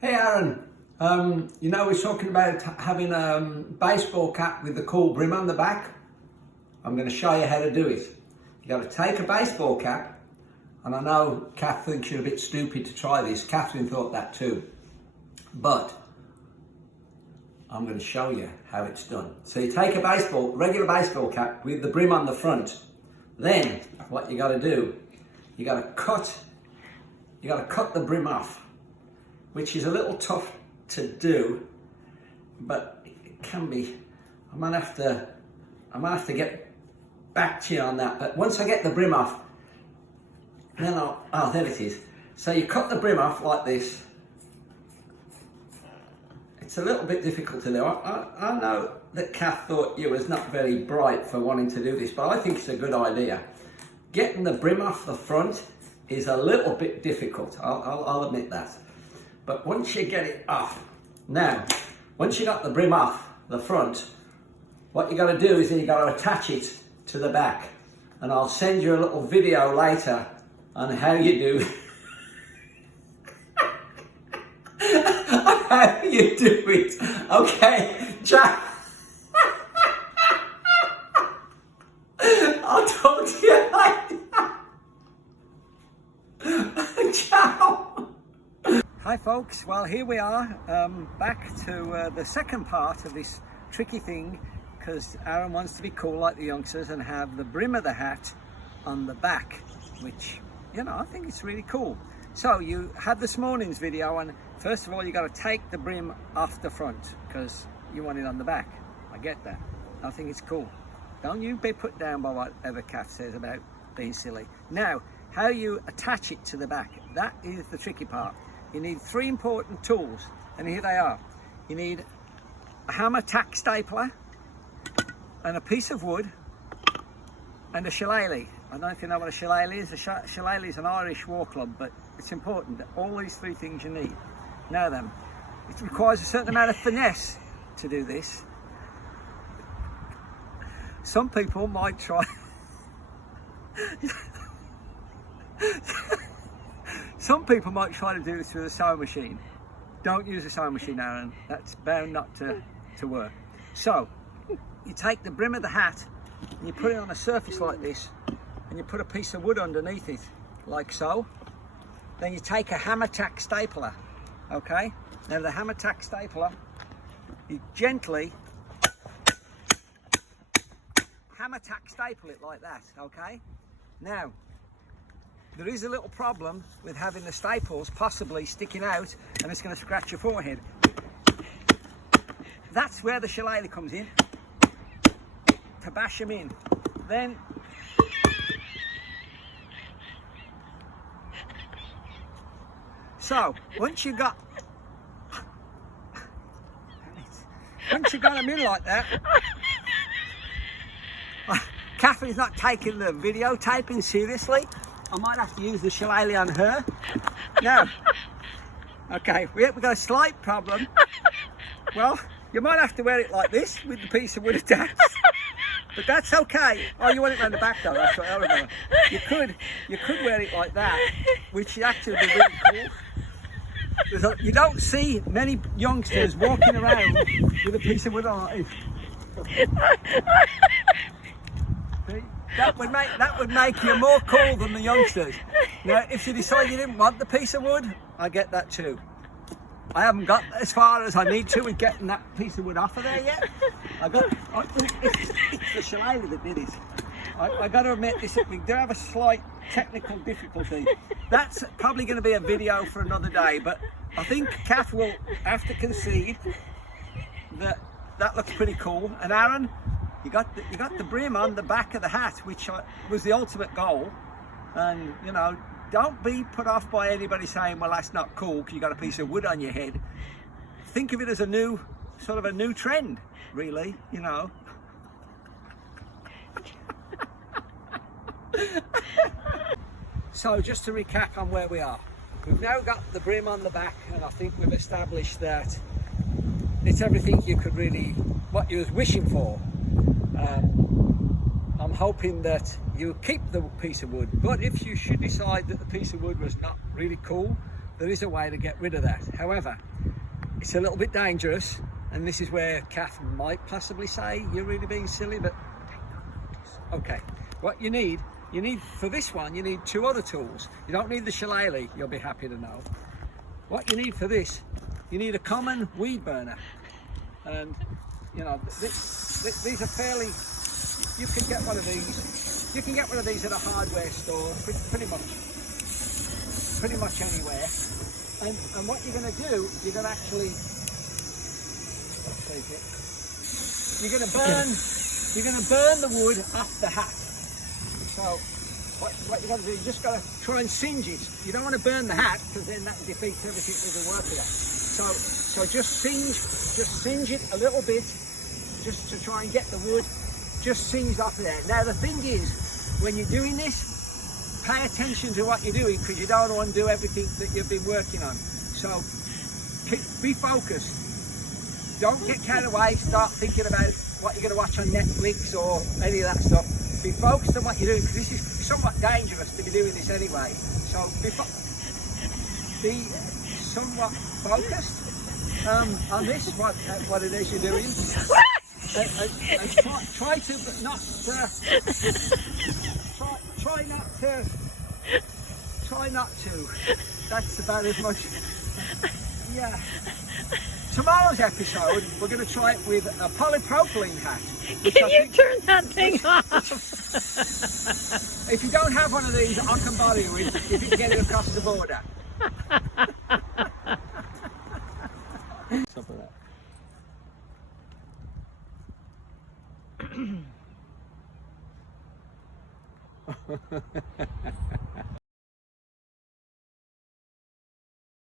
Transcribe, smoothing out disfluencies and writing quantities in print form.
Hey Aaron, you know we're talking about having a baseball cap with the cool brim on the back. I'm going to show you how to do it. You got to take a baseball cap, and I know Kath thinks you're a bit stupid to try this. Catherine thought that too, but I'm going to show you how it's done. So you take a regular baseball cap with the brim on the front. Then what you got to do, you got to cut the brim off, which is a little tough to do, but it can be. I might have to get back to you on that. But once I get the brim off, then there it is. So you cut the brim off like this. It's a little bit difficult to do. I know that Kath thought you was not very bright for wanting to do this, but I think it's a good idea. Getting the brim off the front is a little bit difficult. I'll admit that. But once you get it off, once you got the brim off the front, what you got to do is you got to attach it to the back. And I'll send you a little video later on how you do how you do it. Okay, Jack. I'll talk to you later. Ciao. Hi folks, well here we are, back to the second part of this tricky thing, because Aaron wants to be cool like the youngsters and have the brim of the hat on the back, which, you know, I think it's really cool. So you had this morning's video, and first of all you got to take the brim off the front because you want it on the back. I get that. I think it's cool. Don't you be put down by whatever Kath says about being silly. Now, how you attach it to the back, that is the tricky part. You need three important tools, and here they are. You need a hammer tack stapler, and a piece of wood, and a shillelagh. I don't know if you know what a shillelagh is. A shillelagh is an Irish war club, but it's important that all these three things you need. Now then, it requires a certain amount of finesse to do this. Some people might try Some people might try to do this with a sewing machine. Don't use a sewing machine, Aaron. That's bound not to work. So, you take the brim of the hat and you put it on a surface like this, and you put a piece of wood underneath it, like so. Then you take a hammer tack stapler, okay? Now the hammer tack stapler, you gently hammer tack staple it like that, okay? Now, there is a little problem with having the staples possibly sticking out, and it's going to scratch your forehead. That's where the shillelagh comes in, to bash them in. Then once you got them in like that, Catherine's not taking the videotaping seriously. I might have to use the shillelagh on her. Now, okay, we've got a slight problem. Well, you might have to wear it like this with the piece of wood attached. But that's okay. Oh, you want it around the back though, that's what I remember. You could wear it like that, which actually would be really cool. You don't see many youngsters walking around with a piece of wood on like this. See? That would make you more cool than the youngsters. Now, if you decide you didn't want the piece of wood, I get that too. I haven't got as far as I need to with getting that piece of wood off of there yet. It's the shillelagh that did it. I got to admit, we do have a slight technical difficulty. That's probably going to be a video for another day, but I think Kath will have to concede that that looks pretty cool. And Aaron, you got the brim on the back of the hat, which was the ultimate goal. And you know, don't be put off by anybody saying, well, that's not cool because you got a piece of wood on your head. Think of it as a new trend, really, you know. So just to recap on where we are, we've now got the brim on the back, and I think we've established that it's everything you could really, what you was wishing for. I'm hoping that you keep the piece of wood, but if you should decide that the piece of wood was not really cool, there is a way to get rid of that. However, it's a little bit dangerous, and this is where Kath might possibly say you're really being silly, but okay. What you need for this one, you need 2 other tools. You don't need the shillelagh, you'll be happy to know. What you need for this, you need a common weed burner. And you know, these are fairly, you can get one of these. You can get one of these at a hardware store, pretty much anywhere. And what you're going to do, you're going to actually, you're going to burn the wood off the hat. So what you got to do, you just got to try and singe it. You don't want to burn the hat, because then that defeats everything that we're working on. So just singe it a little bit, just to try and get the wood just singed off there. Now the thing is, when you're doing this, pay attention to what you're doing, because you don't want to undo everything that you've been working on. So be focused. Don't get carried away, start thinking about what you're going to watch on Netflix or any of that stuff. Be focused on what you're doing, because this is somewhat dangerous to be doing this anyway. So be somewhat focused on this, what it is you're doing. And try to not try not to. That's about as much. Yeah. Tomorrow's episode, we're going to try it with a polypropylene hat. Can you turn that thing off? If you don't have one of these, I can bother you if you can get it across the border. Stop with that.